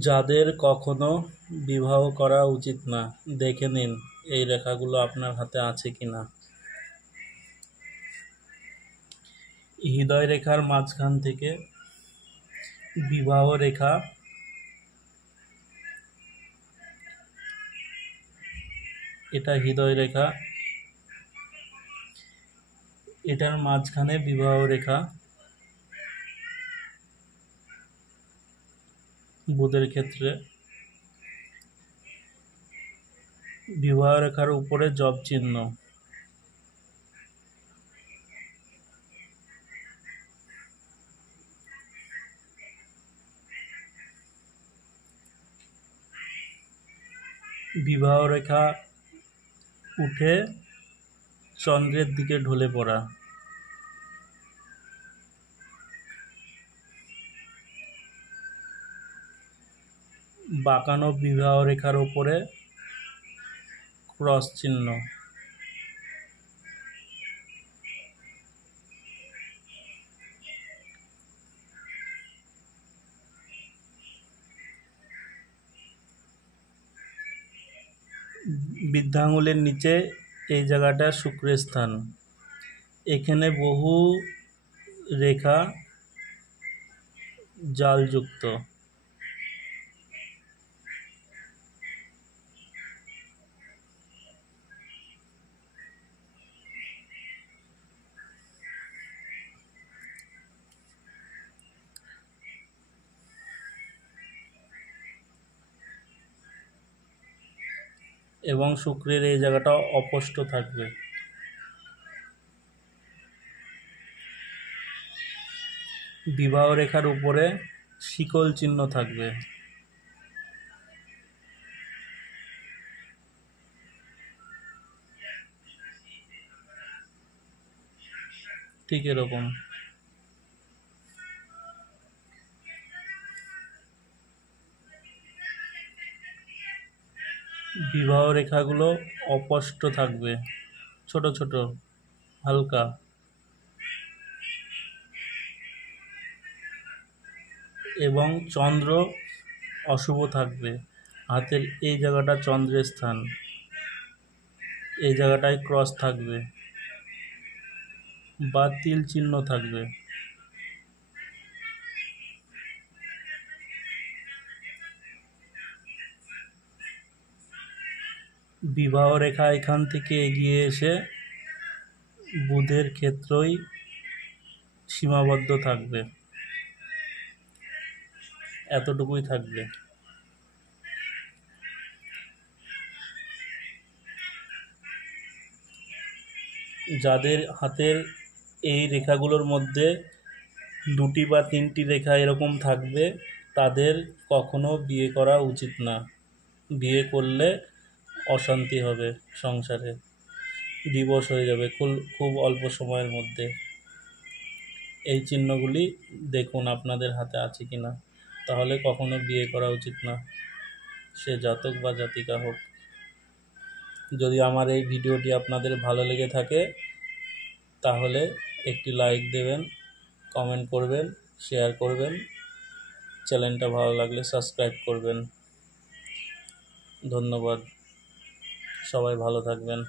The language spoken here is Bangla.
যাদের কখনো বিবাহ করা উচিত না, দেখে নিন এই রেখাগুলো আপনার হাতে আছে কিনা। হৃদয় রেখার মাঝখান থেকে বিবাহ রেখা, এটা হৃদয় রেখা, এটার মাঝখানে বিবাহ রেখা, বুধের ক্ষেত্রে বিবাহ রেখার উপরে জব চিহ্ন, বিবাহ রেখা উঠে চন্দ্রের দিকে ঢলে পড়া, বাঁকানো বিবাহ রেখার উপরে ক্রস চিহ্ন, বৃদ্ধাঙ্গুলের নিচে এই জায়গাটা শুক্রের স্থান, এখানে বহু রেখা জালযুক্ত, এবং শুক্রের এই জায়গাটা অস্পষ্ট থাকবে। বিবাহ রেখার উপরে শিকল চিহ্ন থাকবে। ঠিক এরকম বিবাহ রেখাগুলো অস্পষ্ট থাকবে, ছোট ছোট হালকা, এবং চন্দ্র অশুভ থাকবে। হাতের এই জায়গাটা চন্দ্রের স্থান, এই জায়গাটায় ক্রস থাকবে বা তিল চিহ্ন থাকবে। বিবাহ রেখা এখান থেকে এগিয়ে এসে বুধের ক্ষেত্রই সীমাবদ্ধ থাকবে, এতটুকুই থাকবে। যাদের হাতের এই রেখাগুলোর মধ্যে দুটি বা তিনটি রেখা এরকম থাকবে, তাদের কখনো বিয়ে করা উচিত না। বিয়ে করলে অশান্তি হবে, সংসারে ডিভোর্স হয়ে যাবে খুব অল্প সময়ের মধ্যে। এই চিহ্নগুলি দেখুন আপনাদের হাতে আছে কিনা, তাহলে কখনো বিয়ে করা উচিত না, সে জাতক বা জাতিকা হোক। যদি আমার এই ভিডিওটি আপনাদের ভালো লেগে থাকে তাহলে একটি লাইক দেবেন, কমেন্ট করবেন, শেয়ার করবেন, চ্যানেলটা ভালো লাগলে সাবস্ক্রাইব করবেন। ধন্যবাদ, সবাই ভালো থাকবেন।